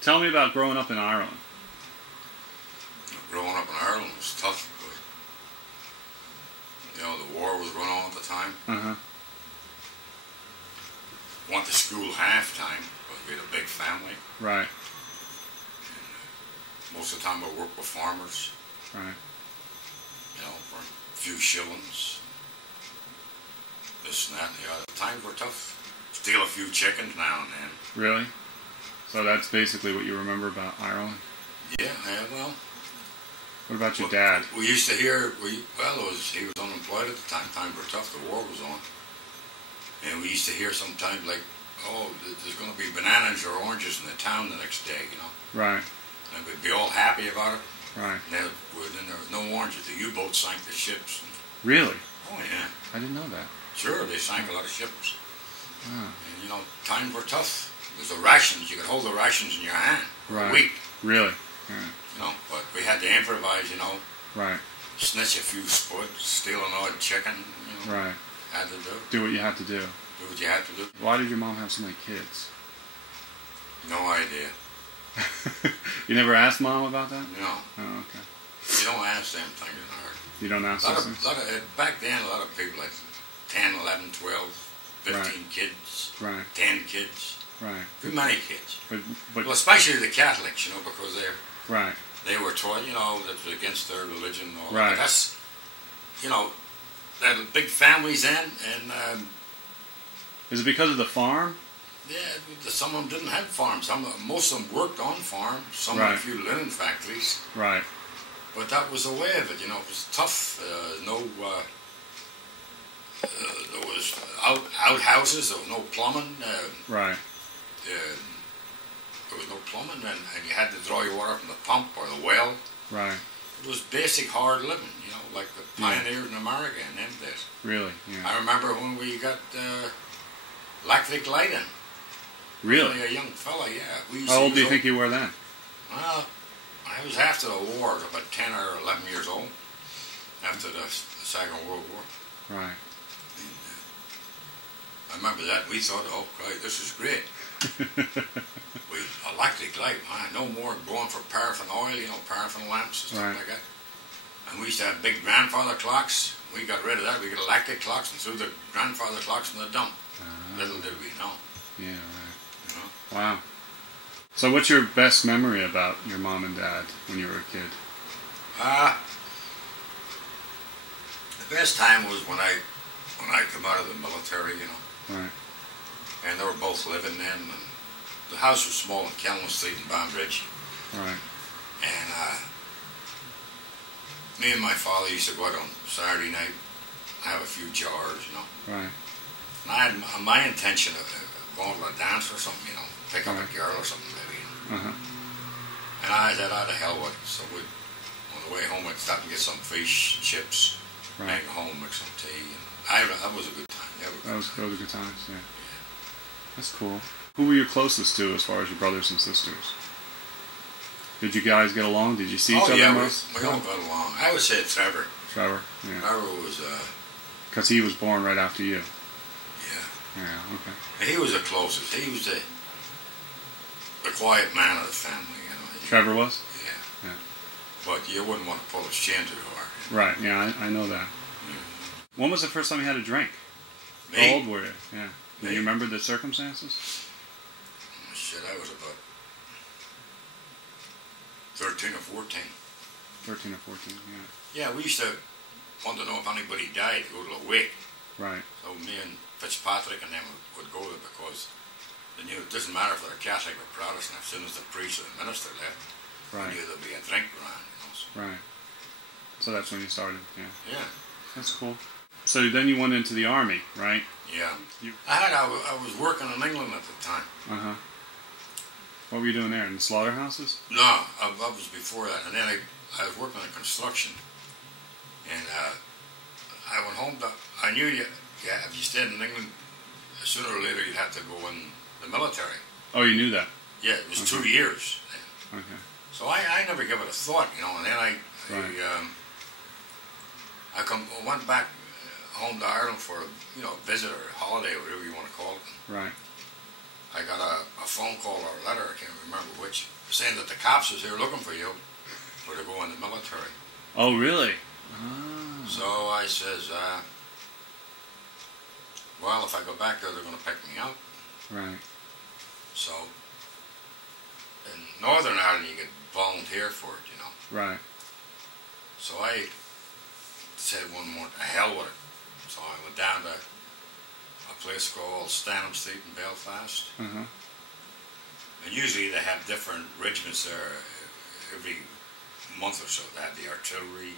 Tell me about growing up in Ireland. Growing up in Ireland was tough, but you know, the war was going on at the time. Went to school half time, but we had a big family. Right. And most of the time I worked with farmers. Right. You know, for a few shillings. This and that and the other. Times were tough. Steal a few chickens now and then. Really? So that's basically what you remember about Ireland? Yeah, well. What about your dad? We used to hear, he was unemployed at the time. Times were tough, the war was on. And we used to hear sometimes like, oh, there's going to be bananas or oranges in the town the next day, you know. Right. And we'd be all happy about it. Right. And then there was no oranges. The U-boats sank the ships. Really? Oh, yeah. I didn't know that. Sure, they sank a lot of ships. Oh. And, you know, times were tough. There's the rations. You could hold the rations in your hand for a week. Really? Yeah. You know, but we had to improvise, you know. Right. Snitch a few spuds, steal an odd chicken, you know. Right. Had to do. Do what you had to do. Do what you had to do. Why did your mom have so many kids? No idea. You never asked Mom about that? No. Oh, okay. You don't ask them things in Ireland. You don't ask them? Back then, a lot of people had 10, 11, 12, 15 kids. Right. 10 kids. Right. Too many kids. But well, especially the Catholics, you know, because right. They were taught, you know, that was against their religion and all right. that. But that's, you know, they had big families then, and... Is it because of the farm? Yeah, some of them didn't have farms. Most of them worked on farms. Some had a few linen factories. Right. But that was the way of it, you know. It was tough. There was outhouses. There was no plumbing. Right. There was no plumbing, and you had to draw your water from the pump or the well. Right. It was basic hard living, you know, like the pioneers in America in them days. Really? Yeah. I remember when we got electric lighting. Really? A young fella, yeah. How old do you think you were then? Well, I was after the war. I was about 10 or 11 years old. After the Second World War. Right. And, I remember that. We thought, oh, right, this is great. Electric light, man. No more going for paraffin oil, you know, paraffin lamps and stuff like that. And we used to have big grandfather clocks. We got rid of that. We got electric clocks and threw the grandfather clocks in the dump. Little did we know. Yeah, right. You know? Wow. So what's your best memory about your mom and dad when you were a kid? The best time was when I come out of the military, you know. Right. And they were both living then. And the house was small in Kelman Street in Banbridge. Right. And me and my father used to go out on Saturday night, have a few jars, you know. Right. And I had my intention of going to a dance or something, you know, pick up a girl or something maybe. And I said, "How the hell with it?" So on the way home, I'd stop and get some fish, chips, make it home, make some tea. And that was a good time. Those were good times, yeah. That's cool. Who were you closest to as far as your brothers and sisters? Did you guys get along? Did you see each other most? We all got along. I would say Trevor. Trevor, yeah. Trevor was... Because he was born right after you. Yeah. Yeah, okay. And he was the closest. He was the quiet man of the family, you know. Trevor was? Yeah. Yeah. But you wouldn't want to pull his chin too hard. Right, yeah, I know that. When was the first time you had a drink? Me? How old were you? Yeah. Do you remember the circumstances? Shit, I was about 13 or 14. 13 or 14, yeah. Yeah, we used to want to know if anybody died to go to the wake. Right. So me and Fitzpatrick and them would go there because they knew it doesn't matter if they're Catholic or Protestant. As soon as the priest or the minister left, they knew there'd be a drink around, you know. So. Right. So that's when you started, yeah. Yeah. That's cool. So then you went into the army, right? Yeah. I was working in England at the time. What were you doing there? In the slaughterhouses? No, I was before that. And then I was working in construction. And I went home. I knew if you stayed in England, sooner or later you'd have to go in the military. Oh, you knew that? Yeah, it was 2 years. Okay. So I never gave it a thought, you know. And then I went back home to Ireland for a visit or a holiday, whatever you want to call it. Right. I got a phone call or a letter, I can't remember which, saying that the cops was here looking for you for to go in the military. Oh, really? Oh. So I says, well, if I go back there, they're going to pick me up. Right. So in Northern Ireland, you could volunteer for it, you know. Right. So I said one more, to hell with it. So I went down to a place called Stanham Street in Belfast. Uh-huh. And usually they have different regiments there every month or so. They have the artillery.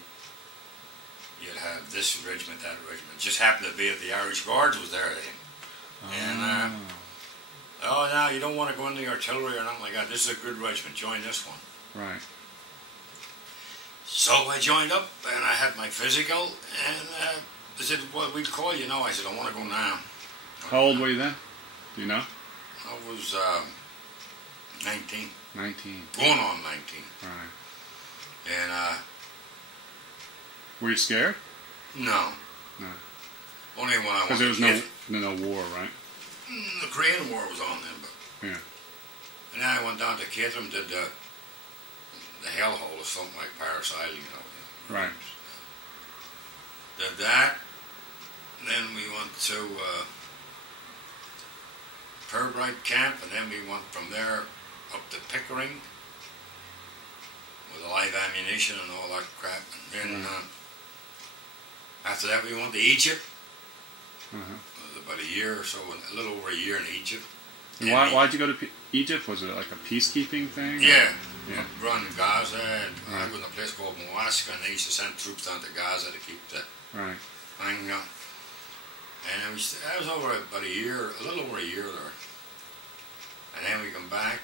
You'd have this regiment, that regiment. It just happened to be that the Irish Guards was there then. And, oh, no, you don't want to go in the artillery or nothing like that. This is a good regiment. Join this one. Right. So I joined up, and I had my physical, and they said, well, we'd call you now. I said, I want to go now. How old were you then? Do you know? I was 19. 19. Going on 19. Right. And, were you scared? no. No. Only when I Because there was no war, right? The Korean War was on then, but... Yeah. And then I went down to Caterham, did the hellhole or something like Paris Island, you know. Right. Did that. Then we went to Pirbright Camp, and then we went from there up to Pickering with live ammunition and all that crap. And then after that we went to Egypt. Uh-huh. It was about a year or so, a little over a year in Egypt. And why'd you go to Egypt? Was it like a peacekeeping thing? Yeah. Yeah. Run Gaza, and I was in a place called Moaska, and they used to send troops down to Gaza to keep the Right. thing going. And I was over about a year, a little over a year there. And then we come back,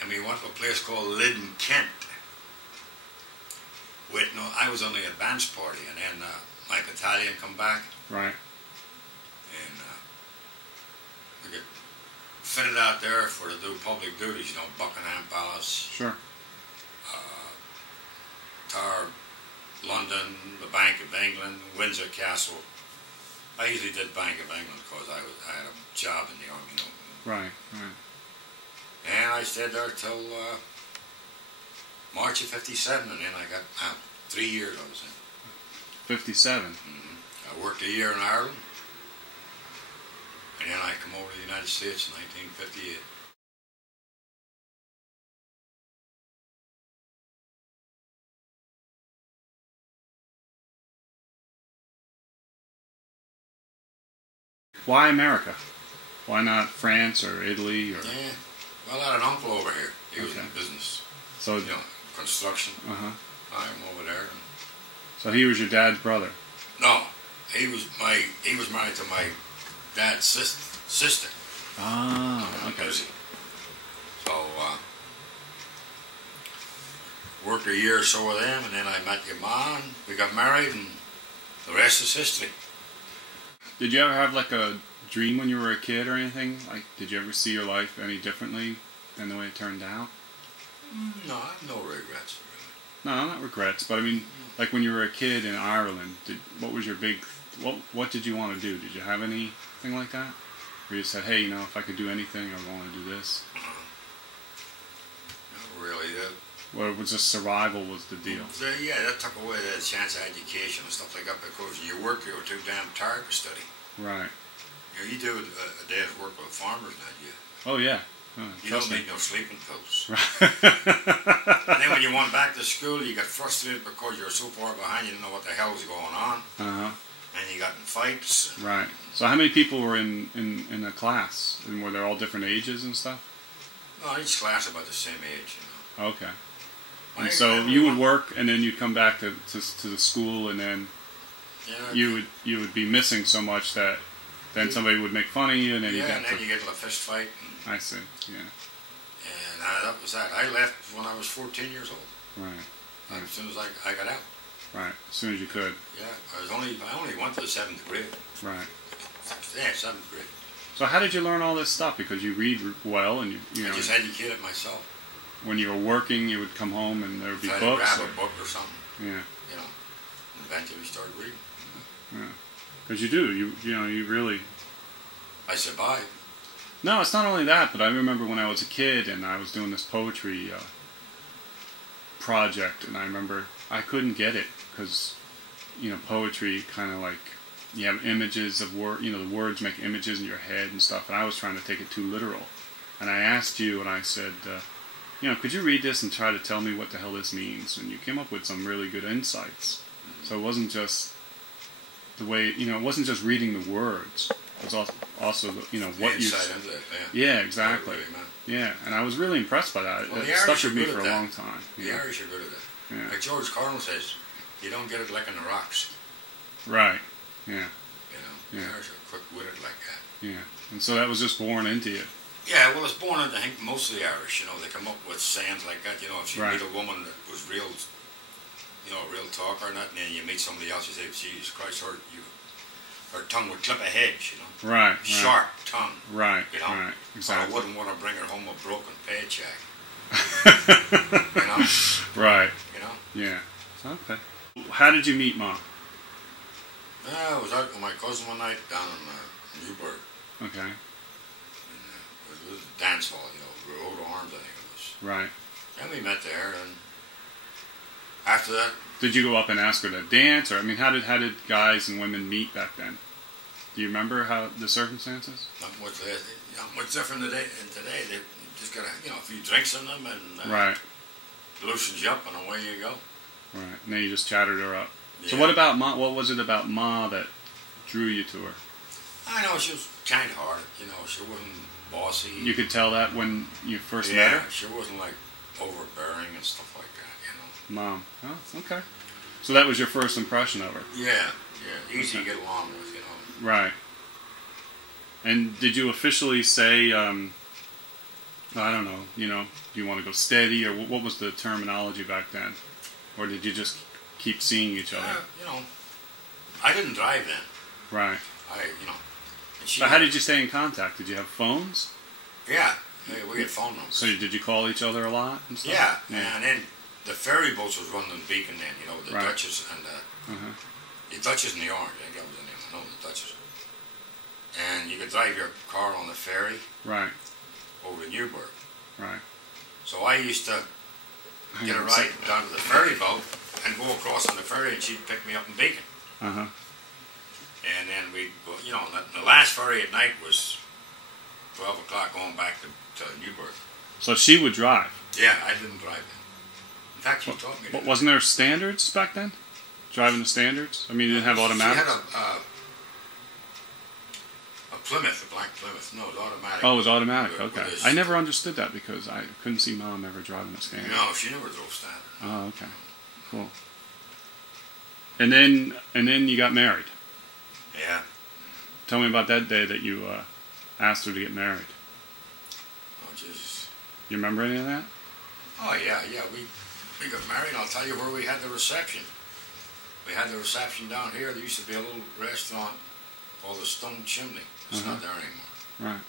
and we went to a place called Lyden, Kent. I was on the advance party, and then my battalion come back. Right. And we get fitted out there for to do public duties, you know, Buckingham Palace. Sure. Tower, London, the Bank of England, Windsor Castle. I usually did Bank of England because I had a job in the army, you know. Right. Right. And I stayed there till March of '57, and then I got out. 3 years I was in. 57. Mm-hmm. I worked a year in Ireland, and then I come over to the United States in 1958. Why America? Why not France or Italy? Or Yeah, well, I had an uncle over here. He was in business, so you know, construction. Uh-huh. I'm over there. So he was your dad's brother? No, he was married to my dad's sister. Ah, okay. So worked a year or so with them, and then I met your mom. We got married, and the rest is history. Did you ever have like a dream when you were a kid or anything? Like, did you ever see your life any differently than the way it turned out? No, I have no regrets. No, not regrets, but I mean, like when you were a kid in Ireland, what was your big, what did you want to do? Did you have anything like that? Where you said, hey, you know, if I could do anything, I want to do this? Not really. Or was just survival was the deal? Yeah, that took away that chance of education and stuff like that, because when you work, you were too damn tired to study. Right. You know, you do a day's work with farmers now, Oh, yeah. You don't need no sleeping pills. Right. And then when you went back to school, you got frustrated because you were so far behind, you didn't know what the hell was going on. Uh-huh. And you got in fights. Right. So how many people were in a class? And were they all different ages and stuff? Well, each class about the same age, you know. Okay. And so you would work, and then you'd come back to the school, and then you would be missing so much that then somebody would make fun of you, and then you get in a fist fight. I see. Yeah. And that was that. I left when I was 14 years old. Right. As soon as I got out. Right. As soon as you could. Yeah. I only went to the 7th grade. Right. Yeah, 7th grade. So how did you learn all this stuff? Because you read well, and you know. I just educated myself. When you were working, you would come home and there would be books. Grab a book or something. Yeah. You know, and eventually start reading. Yeah. Because you do. You know, you really. I survived. No, it's not only that, but I remember when I was a kid and I was doing this poetry project, and I remember I couldn't get it because, you know, poetry kind of like, you have images of the words make images in your head and stuff, and I was trying to take it too literal. And I asked you, and I said, you know, could you read this and try to tell me what the hell this means? And you came up with some really good insights. So it wasn't just the way, you know, it wasn't just reading the words. It was also you know, what you... Insight into it, yeah, exactly. Yeah, and I was really impressed by that. Well, it stuck with me for a long time. The Irish are good at that. Yeah. Like George Carlin says, you don't get it like in the rocks. Right, yeah. You know, the Irish are quick-witted like that. Yeah, and so that was just born into you. Yeah, well, it's born into, I think, most of the Irish, you know, they come up with sayings like that, you know, if you meet a woman that was real, you know, a real talker and that, and then you meet somebody else, you say, Jesus Christ, her tongue would clip a hedge, you know. Right. Sharp tongue. Right, you know? right, exactly. Or I wouldn't want to bring her home a broken paycheck. You know? Right. You know? Yeah. Okay. How did you meet Mom? I was out with my cousin one night down in Newburgh. Okay. It was a dance hall, you know, Road Arms, I think it was. Right. And we met there, and after that... Did you go up and ask her to dance, or, I mean, how did guys and women meet back then? Do you remember how the circumstances? Not much different today. They just got a few drinks in them, and right. loosens you up, and away you go. Right, and then you just chattered her up. Yeah. So what about Ma? What was it about Ma that drew you to her? I know she was kind-hearted. You know, she wasn't bossy. You could tell that when you first met her? Yeah, she wasn't like overbearing and stuff like that, you know. Mom. Oh, okay. So that was your first impression of her? Yeah. Easy to get along with, you know. Right. And did you officially say, I don't know, you know, do you want to go steady, or what was the terminology back then? Or did you just keep seeing each other? You know, I didn't drive then. Right. You know. But how did you stay in contact? Did you have phones? Yeah, we had phone numbers. So did you call each other a lot and stuff? Yeah, and then the ferry boats was running in Beacon then, you know, the Duchess and the Duchess and the Orange, I think that was the name. No, the Duchess. And you could drive your car on the ferry. Right. Over to Newburgh. Right. So I used to get a ride down to the ferry boat and go across on the ferry, and she'd pick me up in Beacon. And then we'd go, you know, the last ferry at night was 12 o'clock going back to Newburgh. So she would drive? Yeah, I didn't drive then. In fact, she taught me to. Wasn't there standards back then? Driving the standards? I mean, you didn't have automatics? She had a Plymouth, a black Plymouth. No, it was automatic. Oh, it was automatic, okay. I never understood that because I couldn't see Mom ever driving a standard. No, she never drove standard. Oh, okay. Cool. And then you got married. Yeah. Tell me about that day that you asked her to get married. Oh, Jesus. You remember any of that? Oh, yeah. We got married, and I'll tell you where we had the reception. We had the reception down here. There used to be a little restaurant called the Stone Chimney. It's not there anymore. Right.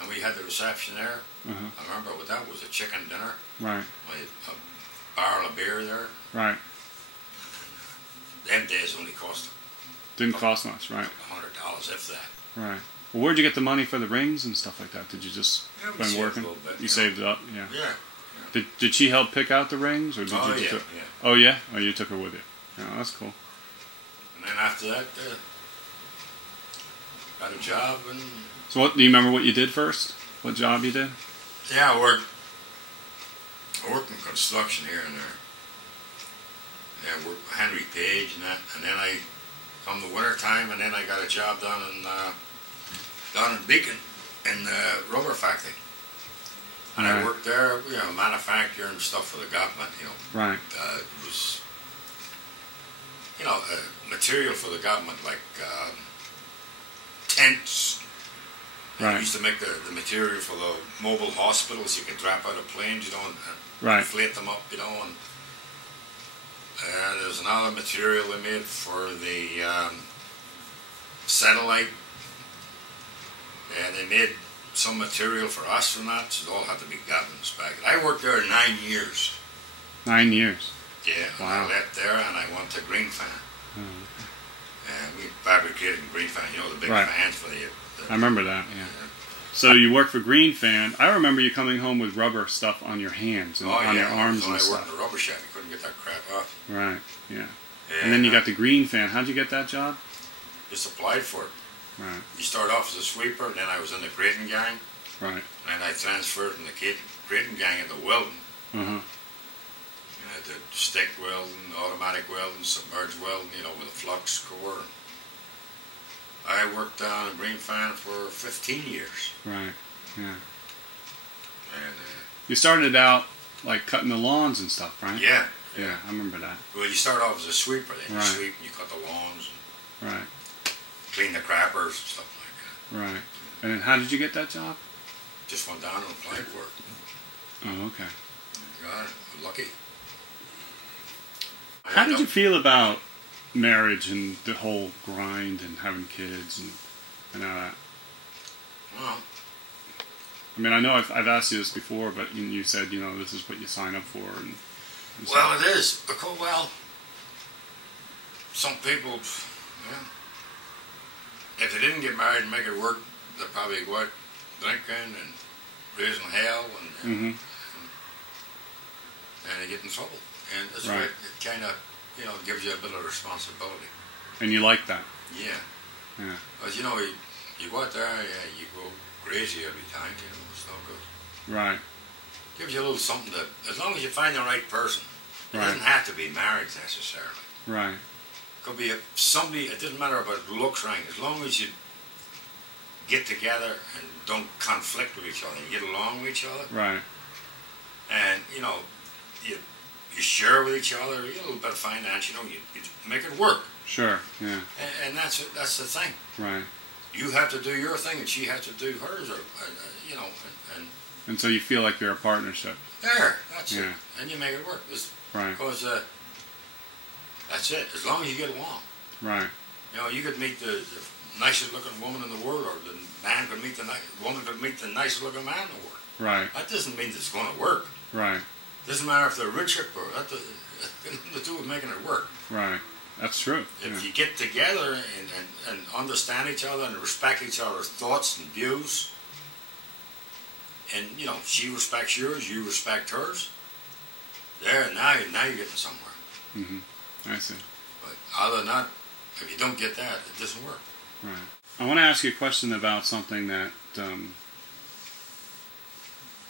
And we had the reception there. I remember what that was, a chicken dinner. Right. With a barrel of beer there. Right. Them days only cost Didn't cost much, right? $100, if that. Right. Well, where'd you get the money for the rings and stuff like that? Did you just been working? A little bit, you saved it up, yeah. Yeah. Did she help pick out the rings, or did you? Yeah. Oh yeah. Oh, you took her with you. Oh, that's cool. And then after that, got a job and. So what? Do you remember what you did first? What job you did? Yeah, I worked in construction here and there. Yeah, I worked with Henry Page and that, and then I come the winter time, and then I got a job down in Beacon in the rubber factory. And I worked there, you know, manufacturing stuff for the government, you know. Right. It was, you know, material for the government, like tents. Right. We used to make the material for the mobile hospitals. You could drop out of planes, you know, and inflate them up, you know. And there's another material they made for the satellite. And they made some material for astronauts. It all had to be government back. I worked there 9 years. 9 years? Yeah. Wow. I left there and I went to Greenfan. Oh, okay. And we fabricated in Greenfan, you know, the big fans for the I remember that, yeah. So you work for Green Fan. I remember you coming home with rubber stuff on your hands and on your arms and stuff. I worked in the rubber shop. You couldn't get that crap off. Right, yeah. And then you got the Green Fan. How'd you get that job? Just applied for it. Right. You start off as a sweeper, and then I was in the crating gang. Right. And I transferred from the crating gang into welding. Uh-huh. And I did stick welding, automatic welding, submerged welding, with a flux core. I worked down at Green Fan for 15 years. Right, yeah. And you started out like cutting the lawns and stuff, right? Yeah. Yeah, I remember that. Well, you start off as a sweeper, then right. you sweep and you cut the lawns and right. clean the crappers and stuff like that. Right. And then how did you get that job? Just went down and applied for it. Oh, okay. Got it. Lucky. How did you feel about marriage and the whole grind and having kids and all that? Well, I mean, I know I've asked you this before, but you said, this is what you sign up for. And well, it is. Because, some people, if they didn't get married and make it work, they'd probably go out drinking and raising hell and they get in trouble. And that's right. It kind of, gives you a bit of responsibility. And you like that? Yeah. Yeah. Because, you go out there, you go crazy every time, it's no good. Right. Gives you a little something to, as long as you find the right person. It doesn't have to be marriage necessarily. Right. Could be somebody, it doesn't matter about looks or anything, as long as you get together and don't conflict with each other, you get along with each other. Right. And, you share with each other, you get a little bit of finance, you make it work. Sure, yeah. And that's the thing. Right. You have to do your thing and she has to do hers, and so you feel like you're a partnership. That's it. And you make it work. Right. Because that's it. As long as you get along. Right. You could meet the nicest looking woman in the world, or the man could meet woman could meet the nicest looking man in the world. Right. That doesn't mean it's going to work. Right. Doesn't matter if they're rich or poor. That has nothing to do with making it work. Right. That's true. If you get together and understand each other and respect each other's thoughts and views, and she respects yours, you respect hers. Now you're getting somewhere. Mm-hmm. I see. But other than that, if you don't get that, it doesn't work. Right. I want to ask you a question about something that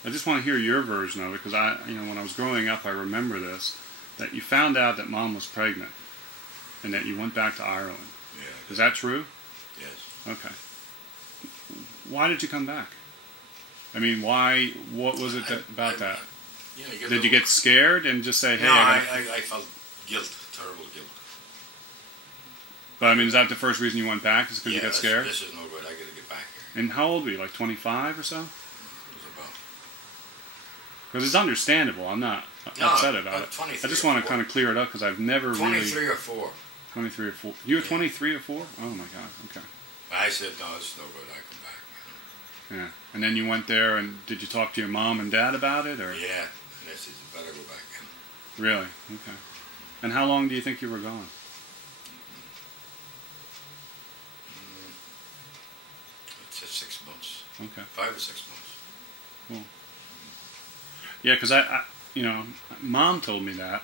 I just want to hear your version of it, because when I was growing up, I remember this, that you found out that Mom was pregnant, and that you went back to Ireland. Yeah. Is that true? Yes. Okay. Why did you come back? I mean, why? What was it about that? Did you get scared and just say, "Hey"? No, I felt guilt, terrible guilt. But I mean, is that the first reason you went back? Is because you got scared? This is no good. I got to get back here. And how old were you? Like 25 or so? It was about. Because it's understandable. I'm not upset about it. I just want to kind of clear it up because I've never 23 or 4. 23 or 4. You were 23 or 4? Oh my God. Okay. I said, no, it's no good. I come back. Yeah. And then you went there, and did you talk to your mom and dad about it, or? Yeah. And I said, you better go back. Really? Okay. And how long do you think you were gone? It's 6 months. Okay. 5 or 6 months. Cool. Yeah, because I Mom told me that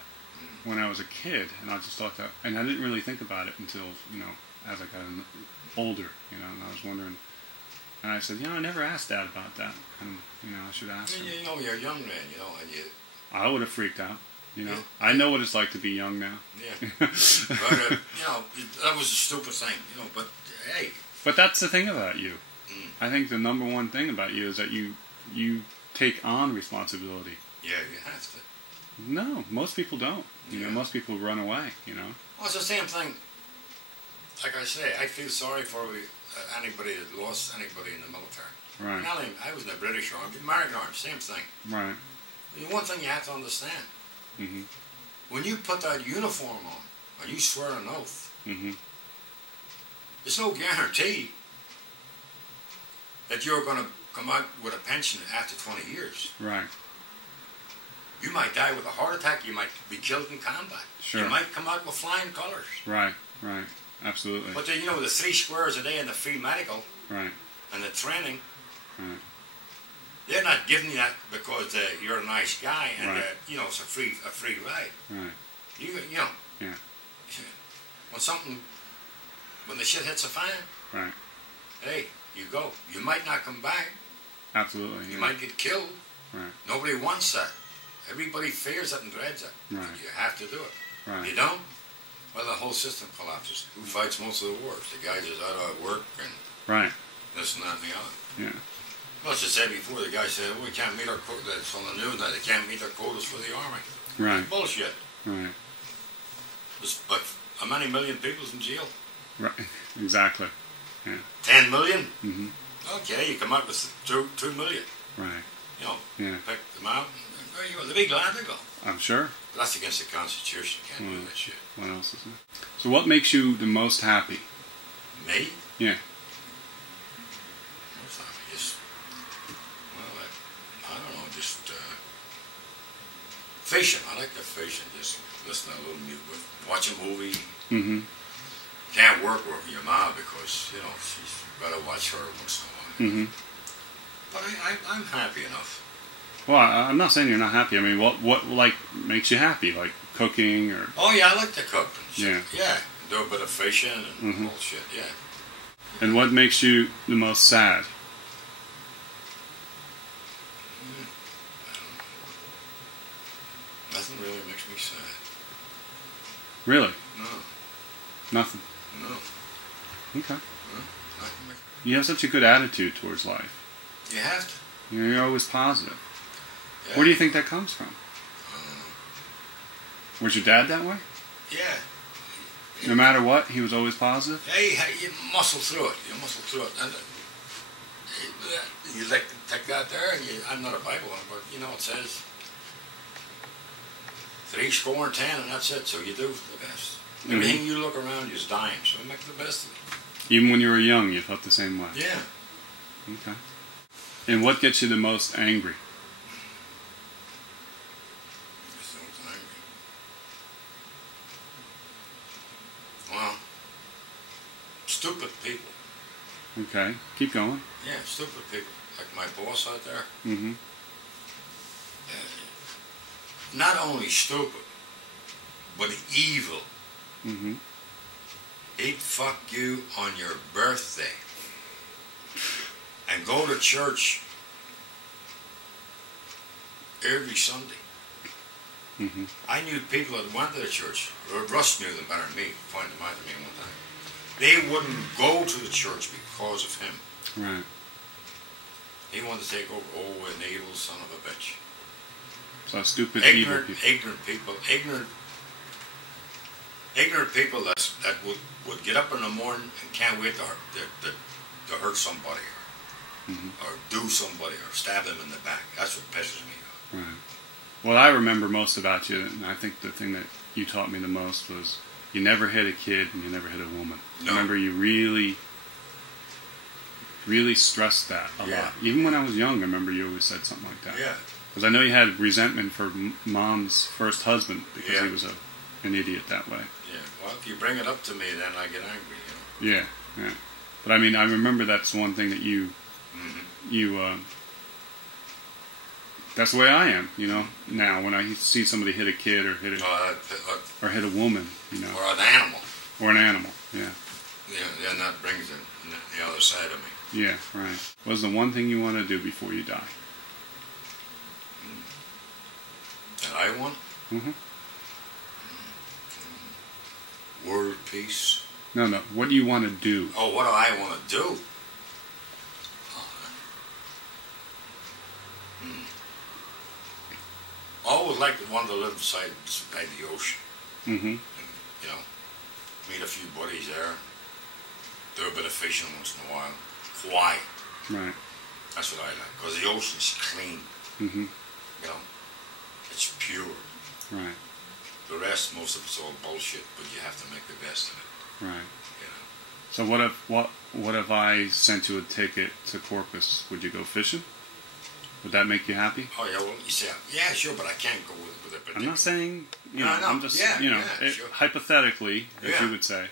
when I was a kid, and I just thought that, and I didn't really think about it until, as I got older, and I was wondering, and I said, I never asked Dad about that, and, I should ask him. You're a young man, and you... I would have freaked out, Yeah. I know what it's like to be young now. Yeah. But, that was a stupid thing, but, hey. But that's the thing about you. I think the number one thing about you is that you take on responsibility. Yeah, you have to. No, most people don't. Most people run away, Well, it's the same thing. Like I say, I feel sorry for anybody that lost anybody in the military. Right. I was in the British Army, American Army, same thing. Right. One thing you have to understand. Mm-hmm. When you put that uniform on, and you swear an oath, mm-hmm. there's no guarantee that you're going to come out with a pension after 20 years. Right. You might die with a heart attack. You might be killed in combat. Sure. You might come out with flying colors. Right. Absolutely. But then, the 3 squares a day in the free medical right. and the training, Right. They're not giving you that because you're a nice guy and Right. you know, it's a free ride. Right. You know. Yeah. When the shit hits the fan, Right. hey, you go. You might not come back. Absolutely. You Yeah. might get killed. Right. Nobody wants that. Everybody fears it and dreads it. Right. But you have to do it. Right. You don't? Well, the whole system collapses. Who fights most of the wars? The guys that's out of work and Right. this and that and the other. Yeah. Well, as I said before, the guy said, we can't meet our quotas. That's on the news now. They can't meet their quotas for the army. Right. Bullshit. Right. But how many million people's in jail? Right. Exactly. 10 million? Mm-hmm. Okay, you come out with 2 million. Right. You know, Yeah. pick them out. There you go. They'll be glad to go. I'm sure. But that's against the Constitution. You can't do that shit. What else is there? So what makes you the most happy? Me? Yeah. Most happy. Just, well, I don't know, just fishing. I like the fishing. Just listen to a little music. Watch a movie. Mm-hmm. Can't work with your mom because, you know, she's got to watch her once in a while. Mm-hmm. But I'm happy enough. Well, I'm not saying you're not happy. I mean, what like makes you happy? Like cooking or? Oh, yeah, I like to cook and shit. Yeah. Yeah. Do a bit of fishing and Mhm. bullshit, yeah. And what makes you the most sad? Nothing really makes me sad. Really? No. Nothing. No. Okay. Nothing makes You have such a good attitude towards life. You have to. You're always positive. Yeah. Where do you think that comes from? Was your dad that way? Yeah. No matter what, he was always positive? Yeah, you muscle through it. You muscle through it. And you like to take that there, and I'm not a Bible one, but you know it says 70 and 10, and that's it. So you do the best. Everything you look around you is dying, so make the best of it. Even when you were young, you felt the same way? Yeah. Okay. And what gets you the most angry? So it's angry. Well, stupid people. Okay. Keep going. Yeah, stupid people. Like my boss out there. Mm-hmm. Not only stupid, but evil. Mm-hmm. He'd fuck you on your birthday and go to church every Sunday. Mm-hmm. I knew people that went to the church. Russ knew them better than me. Pointed them out to me one time. They wouldn't go to the church because of him. Right. He wanted to take over. Oh, an evil son of a bitch. So stupid, evil Ignorant, people. ignorant people that would get up in the morning and can't wait to hurt somebody or do somebody or stab them in the back. That's what pisses me off. Right. What I remember most about you, and I think the thing that you taught me the most was you never hit a kid and you never hit a woman. No. I remember you really stressed that a lot. Even when I was young, I remember you always said something like that. Yeah. Because I know you had resentment for Mom's first husband because he was an idiot that way. Yeah. Well, if you bring it up to me, then I get angry. You know? Yeah, yeah. But I mean, I remember that's one thing that you that's the way I am, you know. Now, when I see somebody hit a kid or hit a woman, you know, or an animal. or an animal, yeah, Then that brings the other side of me. yeah, right. What's the one thing you want to do before you die? That I want? Mm-hmm. World peace. No. What do you want to do? Oh, what do I want to do? I always like to want to live beside the ocean. Mm-hmm. And, you know, meet a few buddies there. Do a bit of fishing once in a while. Quiet. Right. That's what I like. Because the ocean's clean. Mm-hmm. You know, it's pure. Right. The rest, most of it's all bullshit, but you have to make the best of it. Right. You know. So what if I sent you a ticket to Corpus? Would you go fishing? Would that make you happy? Oh, yeah, well, you say, yeah, sure, but I can't go with it. I'm not saying, you know, No, I'm just, yeah, you know, yeah, sure. hypothetically, as Yeah. you would say.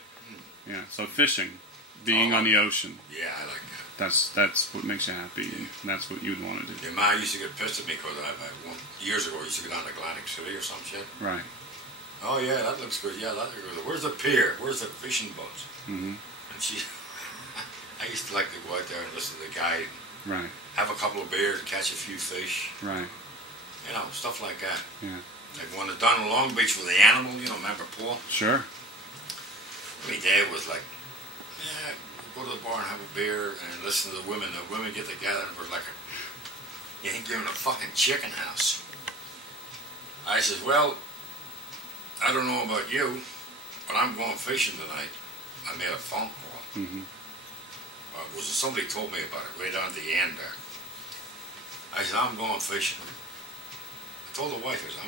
Yeah, so fishing, being on the ocean, Yeah, I like that. That's what makes you happy, and that's what you'd want to do. Your ma used to get pissed at me because years ago I used to go down to Atlantic City or some shit. Right. Oh yeah, that looks good. Yeah, that looks good. Where's the pier? Where's the fishing boats? Mm-hmm. And she, I used to like to go out there and listen to the guide. Right. Have a couple of beers and catch a few fish. Right. You know, stuff like that. Yeah. Like when I done in Long Beach with the animal, you know, remember Paul? Sure. My dad was like, yeah, we'll go to the bar and have a beer and listen to the women. The women get together and it was like, you think you're in a fucking chicken house. I says, well, I don't know about you, but I'm going fishing tonight. I made a phone call. Mm-hmm. Somebody told me about it way down at the end there. I said, I'm going fishing. I told the wife, I said,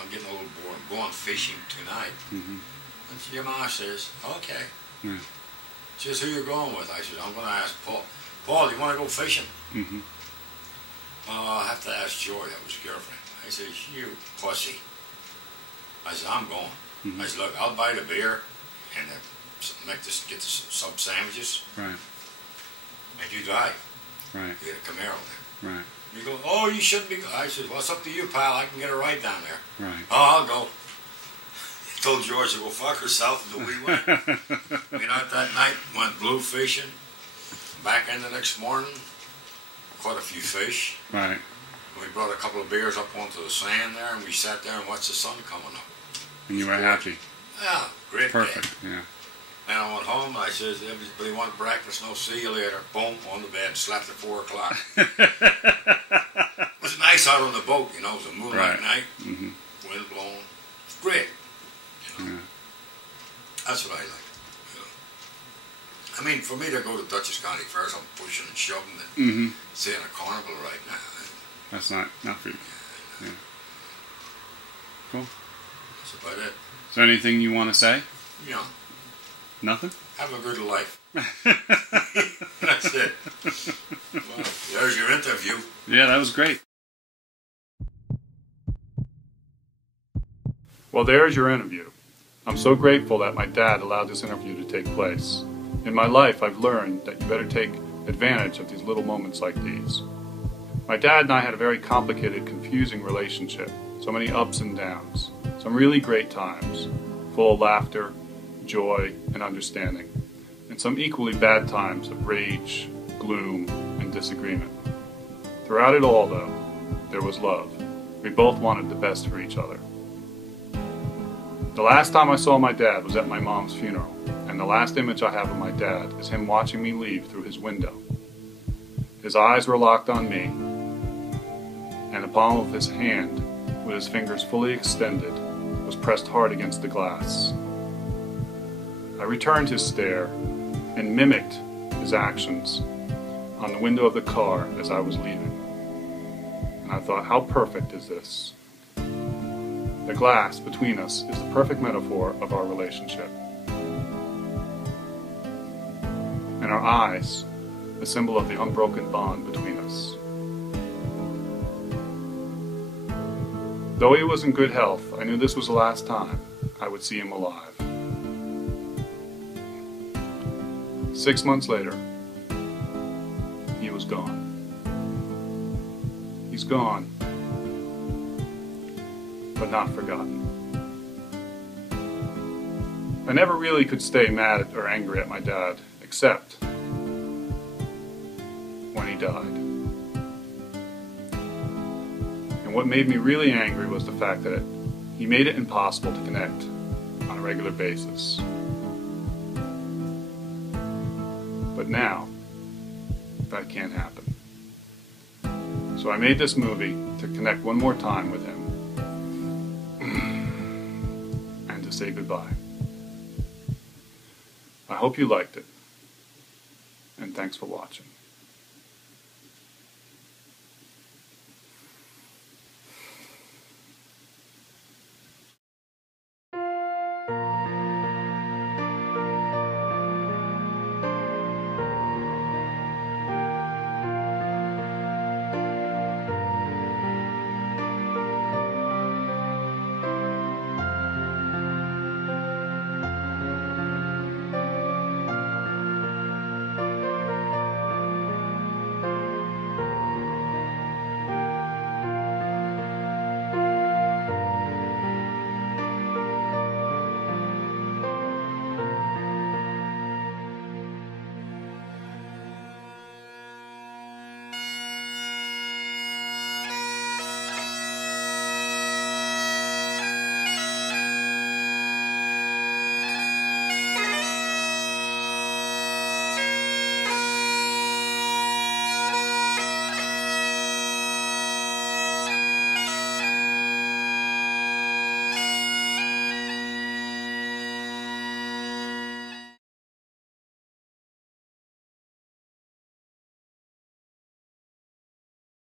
I'm getting a little bored. I'm going fishing tonight. Mm-hmm. And your ma says, okay. Yeah. She says, who you going with? I said, I'm going to ask Paul. Paul, you want to go fishing? Mm-hmm. I'll have to ask Joy. That was his girlfriend. I said, you pussy. I said, I'm going. Mm-hmm. I said, look, I'll buy the beer and get the sub sandwiches. Right. And you drive. Right. You get a Camaro there. Right. You go, oh, you shouldn't be. I said, well, it's up to you, pal. I can get a ride down there. Right. Oh, I'll go. I told George to go fuck herself, and we went. Went out that night, went blue fishing. Back in the next morning, caught a few fish. Right. We brought a couple of beers up onto the sand there, and we sat there and watched the sun coming up. And you were happy. Yeah, great Perfect. day. Yeah. And I went home, and I said, everybody want breakfast? No, see you later. Boom, on the bed, slept at 4 o'clock. It was nice out on the boat, you know. It was a moonlight night, wind blowing. Great. You know. Yeah. That's what I like. You know. I mean, for me to go to Dutchess County Fairs, I'm pushing and shoving and seeing a carnival right now. That's not for you. Yeah. Cool. That's about it. Is there anything you want to say? Yeah. Nothing? Have a good life. That's it. Well, there's your interview. Yeah, that was great. Well, there's your interview. I'm so grateful that my dad allowed this interview to take place. In my life, I've learned that you better take advantage of these little moments like these. My dad and I had a very complicated, confusing relationship. So many ups and downs. Some really great times, full of laughter, joy, and understanding. And some equally bad times of rage, gloom, and disagreement. Throughout it all, though, there was love. We both wanted the best for each other. The last time I saw my dad was at my mom's funeral, and the last image I have of my dad is him watching me leave through his window. His eyes were locked on me, and the palm of his hand, with his fingers fully extended, was pressed hard against the glass. I returned his stare and mimicked his actions on the window of the car as I was leaving. And I thought, how perfect is this? The glass between us is the perfect metaphor of our relationship. And our eyes, a symbol of the unbroken bond between us. Though he was in good health, I knew this was the last time I would see him alive. 6 months later, he was gone. He's gone, but not forgotten. I never really could stay mad or angry at my dad, except when he died. And what made me really angry was the fact that he made it impossible to connect on a regular basis. But now, that can't happen. So I made this movie to connect one more time with him and to say goodbye. I hope you liked it, and thanks for watching.